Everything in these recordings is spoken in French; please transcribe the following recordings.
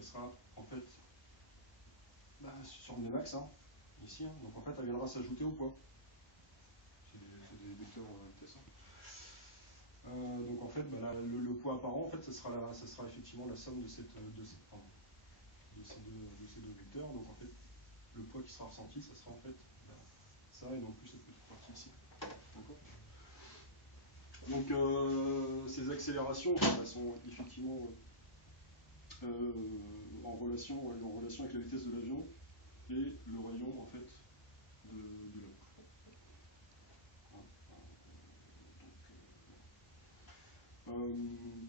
elle sera en fait sur des max, hein, ici. Hein. Donc en fait, elle viendra s'ajouter au poids. C'est des vecteurs vitesse. Donc en fait, le poids apparent, en fait, ça sera effectivement la somme de ces deux vecteurs. Donc en fait, le poids qui sera ressenti, ça sera en fait ça et non plus cette petite partie ici. D'accord. Donc ces accélérations, elles sont effectivement en relation avec la vitesse de l'avion et le rayon en fait de la boucle.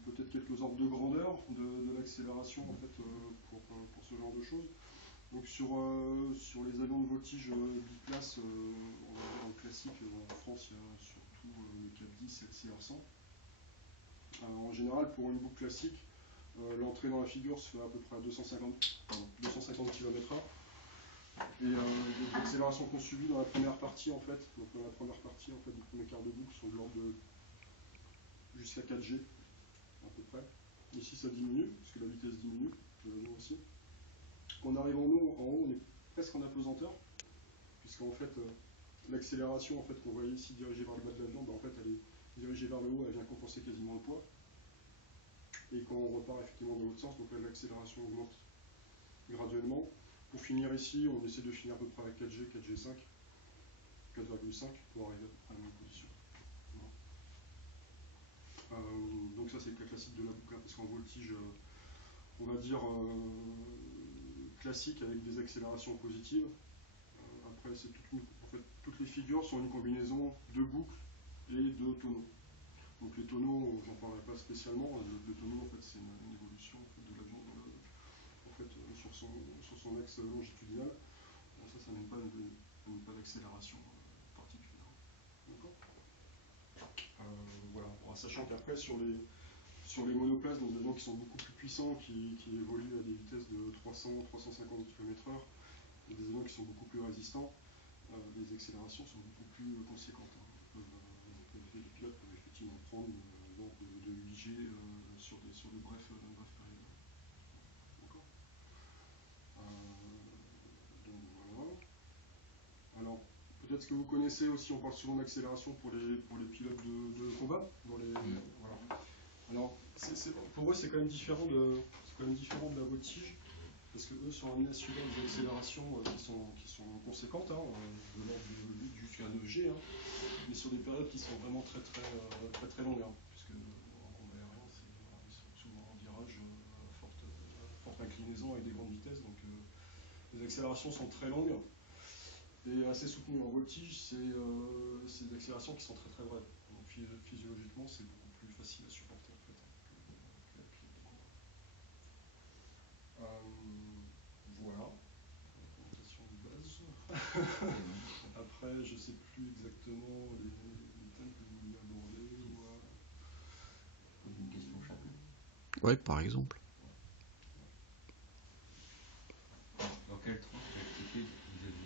Peut-être quelques ordres de grandeur de l'accélération en fait, pour ce genre de choses. Donc sur les avions de voltige biplace, on va dire classique, en France il y a surtout le Cap 10 et le CR100. En général, pour une boucle classique, l'entrée dans la figure se fait à peu près à 250 km/h. Et les accélérations qu'on subit dans la première partie, en fait, donc dans la première partie en fait, du premier quart de boucle sont de l'ordre de jusqu'à 4 G, à peu près. Ici, ça diminue, parce que la vitesse diminue, de l'avion aussi. En arrivant en haut, on est presque en apesanteur, puisqu'en fait, l'accélération en fait, qu'on voyait ici dirigée vers le bas de l'avion, en fait, elle est dirigée vers le haut, elle vient compenser quasiment le poids. Et quand on repart effectivement dans l'autre sens, donc là, l'accélération augmente graduellement. Pour finir ici, on essaie de finir à peu près avec 4G, 4G5, 4,5 pour arriver à la même position. Donc ça c'est le cas classique de la boucle, hein, parce qu'en voltige, on va dire classique avec des accélérations positives. Après, c'est toutes les figures sont une combinaison de boucles et de tonneaux. Donc les tonneaux, j'en parlerai pas spécialement. Le tonneau, en fait, c'est une évolution en fait, de l'avion sur son axe longitudinal. Bon, ça n'amène pas d'accélération particulière. D'accord. Voilà. En sachant qu'après, sur les monoplaces, donc des avions qui sont beaucoup plus puissants, qui évoluent à des vitesses de 300-350 km/h, et des avions qui sont beaucoup plus résistants, les accélérations sont beaucoup plus conséquentes. Hein. Les pilotes peuvent effectivement prendre l'ordre de 8G sur de brefs périodes. D'accord. Donc voilà. Alors, peut-être que vous connaissez aussi, on parle souvent d'accélération pour les pilotes de combat. Voilà. Alors, pour eux, c'est quand même différent de la voltige, parce qu'eux sont amenés à subir des accélérations qui sont conséquentes, hein, de l'ordre jusqu'à 9G, hein, mais sur des périodes qui sont vraiment très longues, hein, puisque en combat aérien, ils sont souvent en virage à forte inclinaison avec des grandes vitesses, donc les accélérations sont très longues et assez soutenues. En voltige, c'est des accélérations qui sont très brèves, donc physiologiquement, c'est beaucoup plus facile à supporter en fait. Voilà, présentation de base. Après, je ne sais plus exactement les thèmes que vous vouliez aborder. Une question chacun. Ouais, par exemple. Dans quelle tranche d'altitude vous avez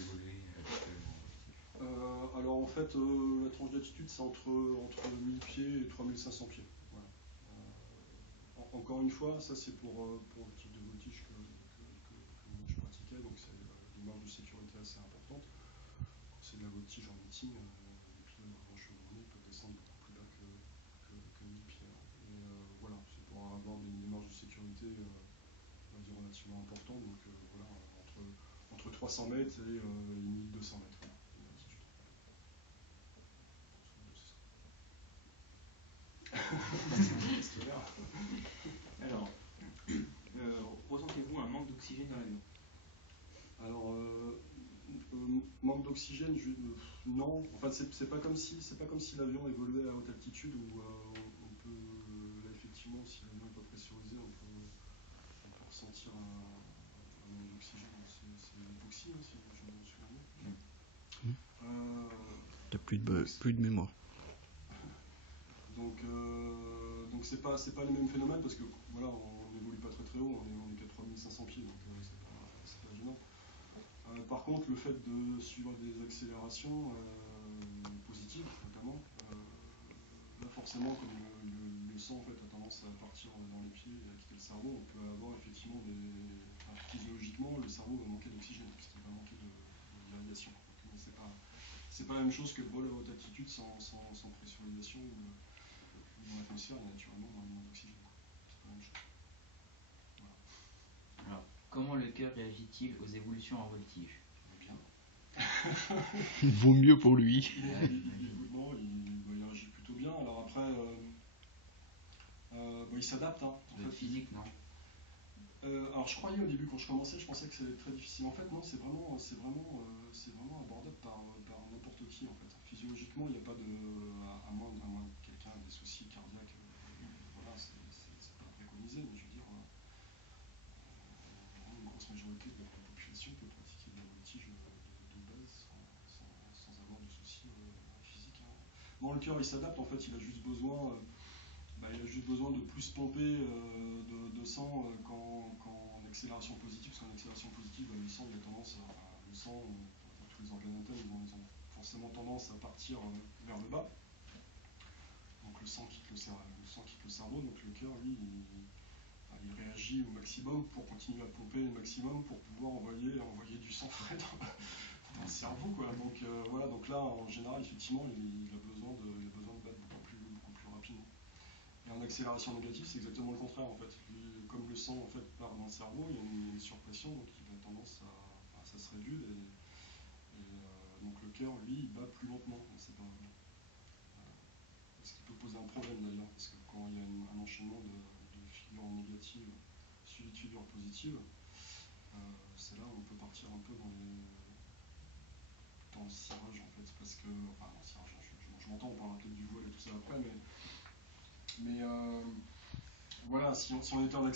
évolué actuellement? Alors en fait, la tranche d'altitude, c'est entre 1000 pieds et 3500 pieds. Voilà. Encore une fois, ça c'est pour le type de voltige que moi je pratiquais, donc c'est une marge de sécurité assez importante. C'est de la voltige en meeting, les pilotes vraiment chevronnés peuvent descendre beaucoup plus bas que 1000 pieds. Et voilà, c'est pour avoir des marges de sécurité on va dire relativement importantes, donc voilà, entre 300 mètres et 1200 mètres. Alors, ressentez-vous un manque d'oxygène dans l'avion? Alors, manque d'oxygène, non. Enfin, c'est pas comme si l'avion évoluait à haute altitude où on peut, là, effectivement, si l'avion n'est pas pressurisé, on peut ressentir un manque d'oxygène. C'est l'hypoxie, hein, si je me souviens bien. T'as plus de mémoire. Donc c'est pas le même phénomène parce que voilà, on n'évolue pas très haut, on est qu'à 3500 pieds, donc c'est pas gênant. Par contre, le fait de suivre des accélérations positives, notamment, là forcément, comme le sang en fait a tendance à partir dans les pieds et à quitter le cerveau, on peut avoir effectivement physiologiquement le cerveau va manquer d'oxygène puisqu'il va manquer d'irrigation. Mais c'est pas la même chose que le vol à haute altitude sans pressurisation ou dans l'atmosphère il y a naturellement moins d'oxygène. C'est pas la même chose. Voilà. Alors, comment le cœur réagit-il aux évolutions en voltige? Bien. Vaut mieux pour lui. Il réagit plutôt bien. Alors après, il s'adapte. Hein. En fait, physique, non. Alors je croyais au début quand je commençais, je pensais que c'était très difficile. En fait, non, c'est vraiment abordable par n'importe qui. En fait, physiologiquement, il n'y a pas de, à moins que quelqu'un ait des soucis cardiaques. Voilà, c'est pas préconisé, mais je veux dire, une grosse majorité de la population peut pratiquer de la voltige de base sans avoir de soucis physiques. Hein. Bon, le cœur, il s'adapte. En fait, il a juste besoin. De plus pomper de sang qu'en accélération positive, parce qu'en accélération positive, le sang, il a tendance tous les organes internes, ils ont forcément tendance à partir vers le bas. Donc le sang quitte le cerveau, donc le cœur, lui, il réagit au maximum pour continuer à pomper au maximum pour pouvoir envoyer du sang frais dans le cerveau, quoi. Donc voilà, donc là, en général, effectivement, il a besoin de battre beaucoup plus rapidement. Et en accélération négative, c'est exactement le contraire en fait. Comme le sang en fait part dans le cerveau, il y a une surpression, donc il a tendance ça se réduit donc le cœur lui il bat plus lentement. C'est pas, ce qui peut poser un problème d'ailleurs, parce que quand il y a un enchaînement de figures négatives suivies de figures positives, c'est là où on peut partir un peu dans le cirage en fait, parce que dans le cirage, je m'entends, on parlera peut-être du voile et tout ça après, mais voilà, si on était en